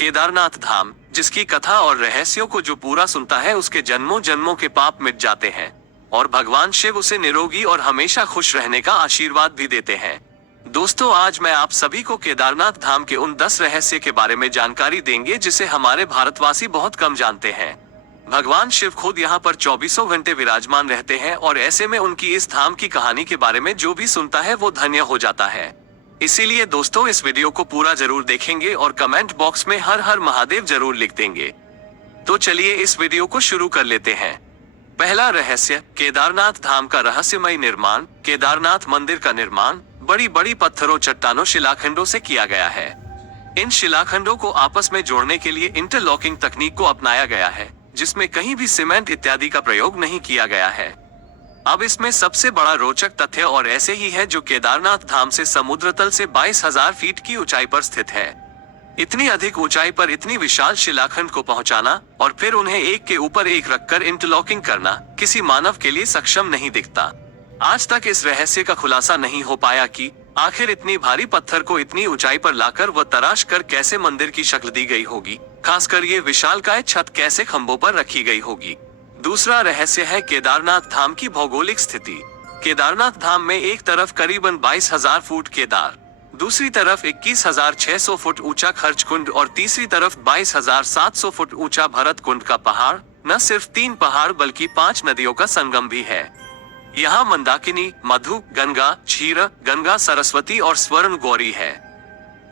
केदारनाथ धाम, जिसकी कथा और रहस्यों को जो पूरा सुनता है उसके जन्मों जन्मों के पाप मिट जाते हैं और भगवान शिव उसे निरोगी और हमेशा खुश रहने का आशीर्वाद भी देते हैं। दोस्तों, आज मैं आप सभी को केदारनाथ धाम के उन 10 रहस्य के बारे में जानकारी देंगे जिसे हमारे भारतवासी बहुत कम जानते हैं। भगवान शिव खुद यहाँ पर 24 घंटे विराजमान रहते हैं और ऐसे में उनकी इस धाम की कहानी के बारे में जो भी सुनता है वो धन्य हो जाता है। इसीलिए दोस्तों, इस वीडियो को पूरा जरूर देखेंगे और कमेंट बॉक्स में हर हर महादेव जरूर लिख देंगे। तो चलिए इस वीडियो को शुरू कर लेते हैं। पहला रहस्य, केदारनाथ धाम का रहस्यमय निर्माण। केदारनाथ मंदिर का निर्माण बड़ी बड़ी पत्थरों, चट्टानों, शिलाखंडों से किया गया है। इन शिलाखंडों को आपस में जोड़ने के लिए इंटरलॉकिंग तकनीक को अपनाया गया है, जिसमें कहीं भी सीमेंट इत्यादि का प्रयोग नहीं किया गया है। अब इसमें सबसे बड़ा रोचक तथ्य और ऐसे ही है जो केदारनाथ धाम से समुद्र तल से 22,000 फीट की ऊंचाई पर स्थित है। इतनी अधिक ऊंचाई पर इतनी विशाल शिलाखंड को पहुंचाना और फिर उन्हें एक के ऊपर एक रखकर इंटरलॉकिंग करना किसी मानव के लिए सक्षम नहीं दिखता। आज तक इस रहस्य का खुलासा नहीं हो पाया कि आखिर इतनी भारी पत्थर को इतनी ऊंचाई पर लाकर व तराश कर कैसे मंदिर की शक्ल दी गई होगी, खासकर ये विशालकाय छत कैसे खंभों पर रखी गई होगी। दूसरा रहस्य है केदारनाथ धाम की भौगोलिक स्थिति। केदारनाथ धाम में एक तरफ करीबन 22,000 फुट केदार, दूसरी तरफ 21,600 फुट ऊंचा खर्च कुंड और तीसरी तरफ 22,700 फुट ऊंचा भरत कुंड का पहाड़ न सिर्फ 3 पहाड़ बल्कि 5 नदियों का संगम भी है। यहाँ मंदाकिनी, मधु, गंगा, क्षीर गंगा, सरस्वती और स्वर्ण गौरी है।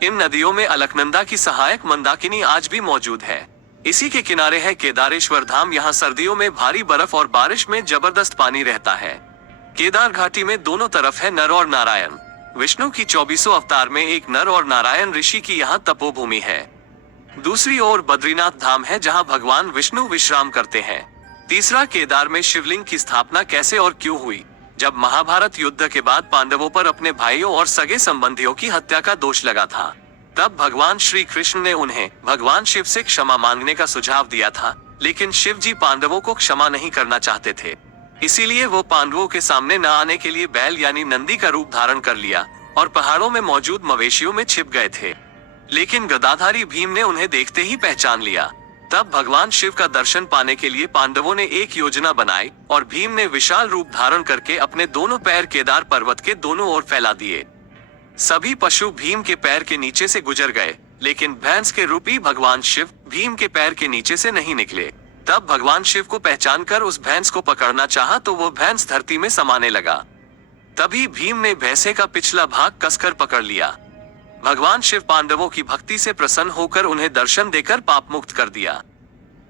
इन नदियों में अलकनंदा की सहायक मंदाकिनी आज भी मौजूद है। इसी के किनारे है केदारेश्वर धाम। यहाँ सर्दियों में भारी बर्फ और बारिश में जबरदस्त पानी रहता है। केदार घाटी में दोनों तरफ है नर और नारायण। विष्णु की 24 अवतार में एक नर और नारायण ऋषि की यहाँ तपोभूमि है। दूसरी ओर बद्रीनाथ धाम है जहाँ भगवान विष्णु विश्राम करते हैं। तीसरा, केदार में शिवलिंग की स्थापना कैसे और क्यों हुई। जब महाभारत युद्ध के बाद पांडवों पर अपने भाइयों और सगे संबंधियों की हत्या का दोष लगा था, तब भगवान श्री कृष्ण ने उन्हें भगवान शिव से क्षमा मांगने का सुझाव दिया था, लेकिन शिव जी पांडवों को क्षमा नहीं करना चाहते थे। इसीलिए वो पांडवों के सामने न आने के लिए बैल यानी नंदी का रूप धारण कर लिया और पहाड़ों में मौजूद मवेशियों में छिप गए थे। लेकिन गदाधारी भीम ने उन्हें देखते ही पहचान लिया। तब भगवान शिव का दर्शन पाने के लिए पांडवों ने एक योजना बनाई और भीम ने विशाल रूप धारण करके अपने दोनों पैर केदार पर्वत के दोनों ओर फैला दिए। सभी पशु भीम के पैर के नीचे से गुजर गए, लेकिन भैंस के रूपी भगवान शिव भीम के पैर के नीचे से नहीं निकले। तब भगवान शिव को पहचान कर उस भैंस को पकड़ना चाहा तो वो भैंस धरती में समाने लगा। तभी भीम ने भैंसे का पिछला भाग कसकर पकड़ लिया। भगवान शिव पांडवों की भक्ति से प्रसन्न होकर उन्हें दर्शन देकर पाप मुक्त कर दिया।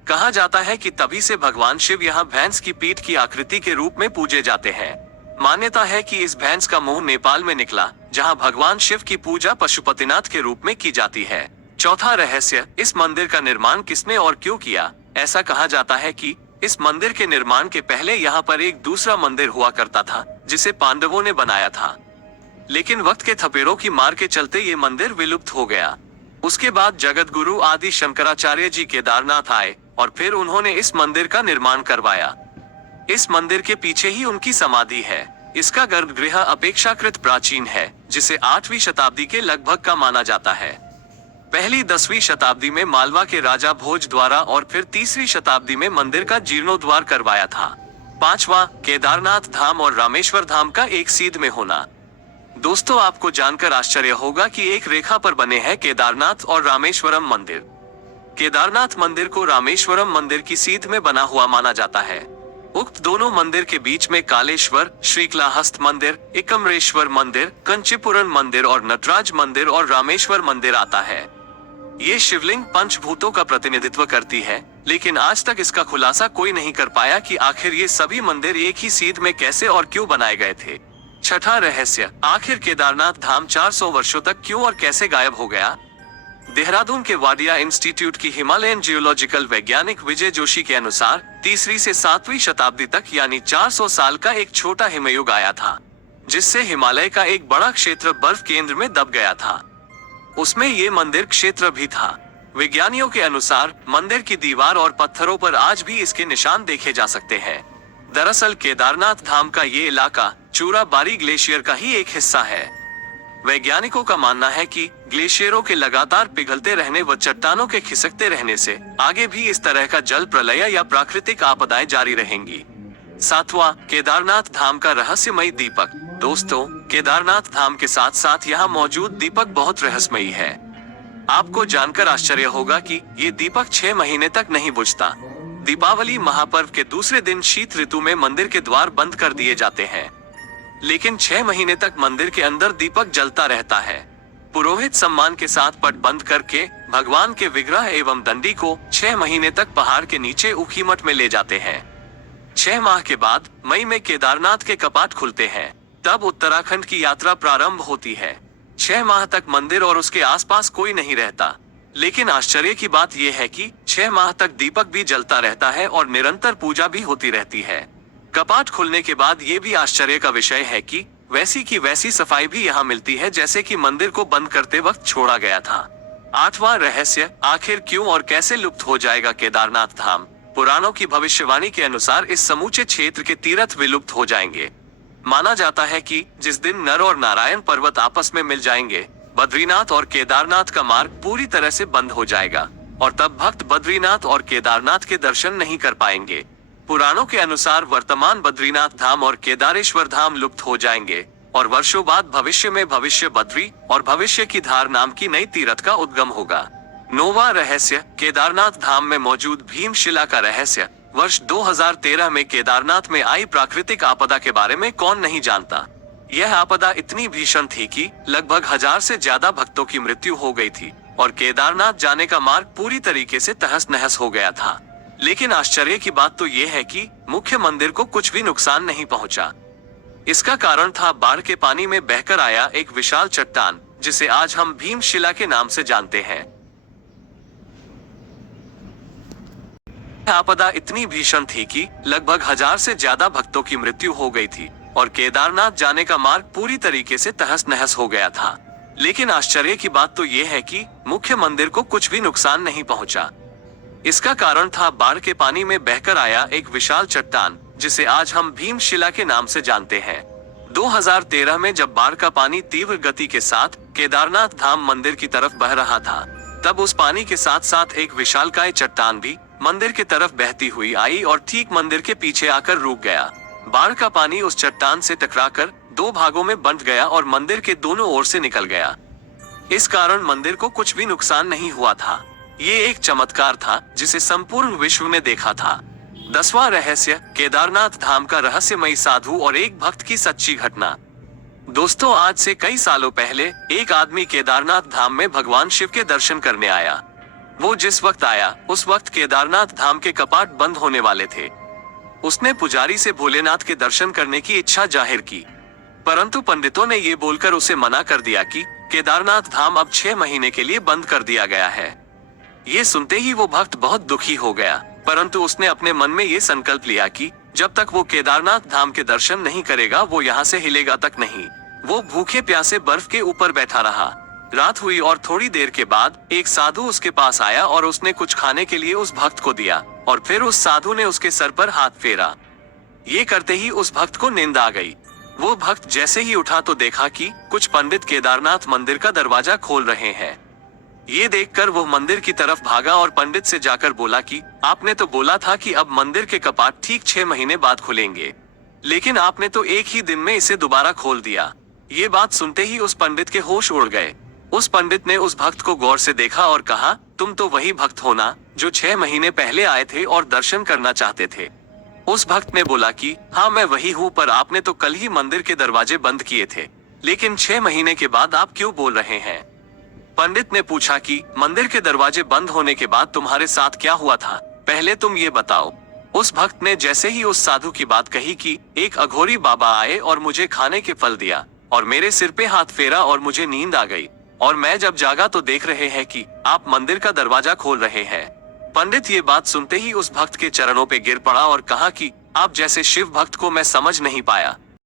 कहा जाता है कि तभी से भगवान शिव यहाँ भैंस की पीठ की आकृति के रूप में पूजे जाते हैं। मान्यता है कि इस भैंस का मुंह नेपाल में निकला, जहां भगवान शिव की पूजा पशुपतिनाथ के रूप में की जाती है। चौथा रहस्य, इस मंदिर का निर्माण किसने और क्यों किया। ऐसा कहा जाता है कि इस मंदिर के निर्माण के पहले यहाँ पर एक दूसरा मंदिर हुआ करता था, जिसे पांडवों ने बनाया था। लेकिन वक्त के थपेड़ों की मार के चलते ये मंदिर विलुप्त हो गया। उसके बाद जगत गुरु आदि शंकराचार्य जी केदारनाथ आए और फिर उन्होंने इस मंदिर का निर्माण करवाया। इस मंदिर के पीछे ही उनकी समाधि है। इसका गर्भगृह अपेक्षाकृत प्राचीन है, जिसे 8वीं शताब्दी के लगभग का माना जाता है। पहली 10वीं शताब्दी में मालवा के राजा भोज द्वारा और फिर 3वीं शताब्दी में मंदिर का जीर्णोद्धार करवाया था। पांचवा, केदारनाथ धाम और रामेश्वर धाम का एक सीध में होना। दोस्तों, आपको जानकर आश्चर्य होगा कि एक रेखा पर बने हैं केदारनाथ और रामेश्वरम मंदिर। केदारनाथ मंदिर को रामेश्वरम मंदिर की सीध में बना हुआ माना जाता है। उक्त दोनों मंदिर के बीच में कालेश्वर, श्रीकालाहस्त मंदिर, एकम्रेश्वर मंदिर, कंचीपुरम मंदिर और नटराज मंदिर और रामेश्वर मंदिर आता है। ये शिवलिंग पंचभूतों का प्रतिनिधित्व करती है, लेकिन आज तक इसका खुलासा कोई नहीं कर पाया कि आखिर ये सभी मंदिर एक ही सीध में कैसे और क्यों बनाए गए थे। छठा रहस्य, आखिर केदारनाथ धाम 400 वर्षों तक क्यों और कैसे गायब हो गया। देहरादून के वाडिया इंस्टीट्यूट की हिमालयन जियोलॉजिकल वैज्ञानिक विजय जोशी के अनुसार 3वीं से 7वीं शताब्दी तक यानी 400 साल का एक छोटा हिमयुग आया था, जिससे हिमालय का एक बड़ा क्षेत्र बर्फ केंद्र में दब गया था। उसमें ये मंदिर क्षेत्र भी था। विज्ञानियों के अनुसार मंदिर की दीवार और पत्थरों पर आज भी इसके निशान देखे जा सकते हैं। दरअसल केदारनाथ धाम का ये इलाका चूरा बारी ग्लेशियर का ही एक हिस्सा है। वैज्ञानिकों का मानना है कि ग्लेशियरों के लगातार पिघलते रहने व चट्टानों के खिसकते रहने से आगे भी इस तरह का जल प्रलय या प्राकृतिक आपदाएं जारी रहेंगी। 7वां, केदारनाथ धाम का रहस्यमयी दीपक। दोस्तों, केदारनाथ धाम के साथ साथ यहाँ मौजूद दीपक बहुत रहस्यमयी है। आपको जानकर आश्चर्य होगा कि ये दीपक 6 महीने तक नहीं बुझता। दीपावली महापर्व के दूसरे दिन शीत ऋतु में मंदिर के द्वार बंद कर दिए जाते हैं, लेकिन 6 महीने तक मंदिर के अंदर दीपक जलता रहता है। पुरोहित सम्मान के साथ पट बंद करके भगवान के विग्रह एवं दंडी को 6 महीने तक पहाड़ के नीचे ऊखीमठ में ले जाते हैं। 6 माह के बाद मई में केदारनाथ के कपाट खुलते हैं, तब उत्तराखंड की यात्रा प्रारंभ होती है। 6 माह तक मंदिर और उसके आसपास कोई नहीं रहता, लेकिन आश्चर्य की बात यह है कि 6 माह तक दीपक भी जलता रहता है और निरंतर पूजा भी होती रहती है। कपाट खुलने के बाद ये भी आश्चर्य का विषय है कि वैसी की वैसी सफाई भी यहाँ मिलती है जैसे कि मंदिर को बंद करते वक्त छोड़ा गया था। 8वां रहस्य, आखिर क्यों और कैसे लुप्त हो जाएगा केदारनाथ धाम। पुराणों की भविष्यवाणी के अनुसार इस समूचे क्षेत्र के तीर्थ विलुप्त हो जाएंगे। माना जाता है कि जिस दिन नर और नारायण पर्वत आपस में मिल जाएंगे, बद्रीनाथ और केदारनाथ का मार्ग पूरी तरह से बंद हो जाएगा और तब भक्त बद्रीनाथ और केदारनाथ के दर्शन नहीं कर पाएंगे। पुराणों के अनुसार वर्तमान बद्रीनाथ धाम और केदारेश्वर धाम लुप्त हो जाएंगे और वर्षों बाद भविष्य में भविष्य बद्री और भविष्य की धार नाम की नई तीर्थ का उद्गम होगा। 9वां रहस्य, केदारनाथ धाम में मौजूद भीमशिला का रहस्य। वर्ष 2013 में केदारनाथ में आई प्राकृतिक आपदा के बारे में कौन नहीं जानता। यह आपदा इतनी भीषण थी कि लगभग 1000 से ज्यादा भक्तों की मृत्यु हो गई थी और केदारनाथ जाने का मार्ग पूरी तरीके से तहस नहस हो गया था। लेकिन आश्चर्य की बात तो ये है कि मुख्य मंदिर को कुछ भी नुकसान नहीं पहुंचा। इसका कारण था बाढ़ के पानी में बहकर आया एक विशाल चट्टान, जिसे आज हम भीमशिला के नाम से जानते हैं। आपदा इतनी भीषण थी कि लगभग 1000 से ज्यादा भक्तों की मृत्यु हो गई थी और केदारनाथ जाने का मार्ग पूरी तरीके से तहस नहस हो गया था। लेकिन आश्चर्य की बात तो ये है कि मुख्य मंदिर को कुछ भी नुकसान नहीं पहुंचा। इसका कारण था बाढ़ के पानी में बहकर आया एक विशाल चट्टान, जिसे आज हम भीमशिला के नाम से जानते हैं। 2013 में जब बाढ़ का पानी तीव्र गति के साथ केदारनाथ धाम मंदिर की तरफ बह रहा था, तब उस पानी के साथ साथ एक विशालकाय चट्टान भी मंदिर की तरफ बहती हुई आई और ठीक मंदिर के पीछे आकर रुक गया। बाढ़ का पानी उस चट्टान से टकराकर 2 भागों में बंट गया और मंदिर के दोनों ओर से निकल गया। इस कारण मंदिर को कुछ भी नुकसान नहीं हुआ था। ये एक चमत्कार था जिसे संपूर्ण विश्व ने देखा था। 10वां रहस्य, केदारनाथ धाम का रहस्यमयी साधु और एक भक्त की सच्ची घटना। दोस्तों, आज से कई सालों पहले एक आदमी केदारनाथ धाम में भगवान शिव के दर्शन करने आया। वो जिस वक्त आया उस वक्त केदारनाथ धाम के कपाट बंद होने वाले थे। उसने पुजारी से भोलेनाथ के दर्शन करने की इच्छा जाहिर की, परंतु पंडितों ने ये बोलकर उसे मना कर दिया कि केदारनाथ धाम अब 6 महीने के लिए बंद कर दिया गया है। ये सुनते ही वो भक्त बहुत दुखी हो गया, परंतु उसने अपने मन में ये संकल्प लिया कि जब तक वो केदारनाथ धाम के दर्शन नहीं करेगा वो यहाँ से हिलेगा तक नहीं। वो भूखे प्यासे बर्फ के ऊपर बैठा रहा। रात हुई और थोड़ी देर के बाद एक साधु उसके पास आया और उसने कुछ खाने के लिए उस भक्त को दिया और फिर उस साधु ने उसके सर पर हाथ फेरा। ये करते ही उस भक्त को नींद आ गई। वो भक्त जैसे ही उठा तो देखा कि कुछ पंडित केदारनाथ मंदिर का दरवाजा खोल रहे हैं। ये देखकर वो मंदिर की तरफ भागा और पंडित से जाकर बोला कि आपने तो बोला था कि अब मंदिर के कपाट ठीक 6 महीने बाद खुलेंगे, लेकिन आपने तो एक ही दिन में इसे दोबारा खोल दिया। ये बात सुनते ही उस पंडित के होश उड़ गए। उस पंडित ने उस भक्त को गौर से देखा और कहा, तुम तो वही भक्त हो ना जो 6 महीने पहले आए थे और दर्शन करना चाहते थे। उस भक्त ने बोला कि हाँ मैं वही हूँ, पर आपने तो कल ही मंदिर के दरवाजे बंद किए थे, लेकिन 6 महीने के बाद आप क्यों बोल रहे हैं। पंडित ने पूछा कि मंदिर के दरवाजे बंद होने के बाद तुम्हारे साथ क्या हुआ था, पहले तुम ये बताओ। उस भक्त ने जैसे ही उस साधु की बात कही कि एक अघोरी बाबा आए और मुझे खाने के फल दिया और मेरे सिर पे हाथ फेरा और मुझे नींद आ गई, और मैं जब जागा तो देख रहे हैं कि आप मंदिर का दरवाजा खोल रहे हैं। पंडित ये बात सुनते ही उस भक्त के चरणों पे गिर पड़ा और कहा कि आप जैसे शिव भक्त को मैं समझ नहीं पाया।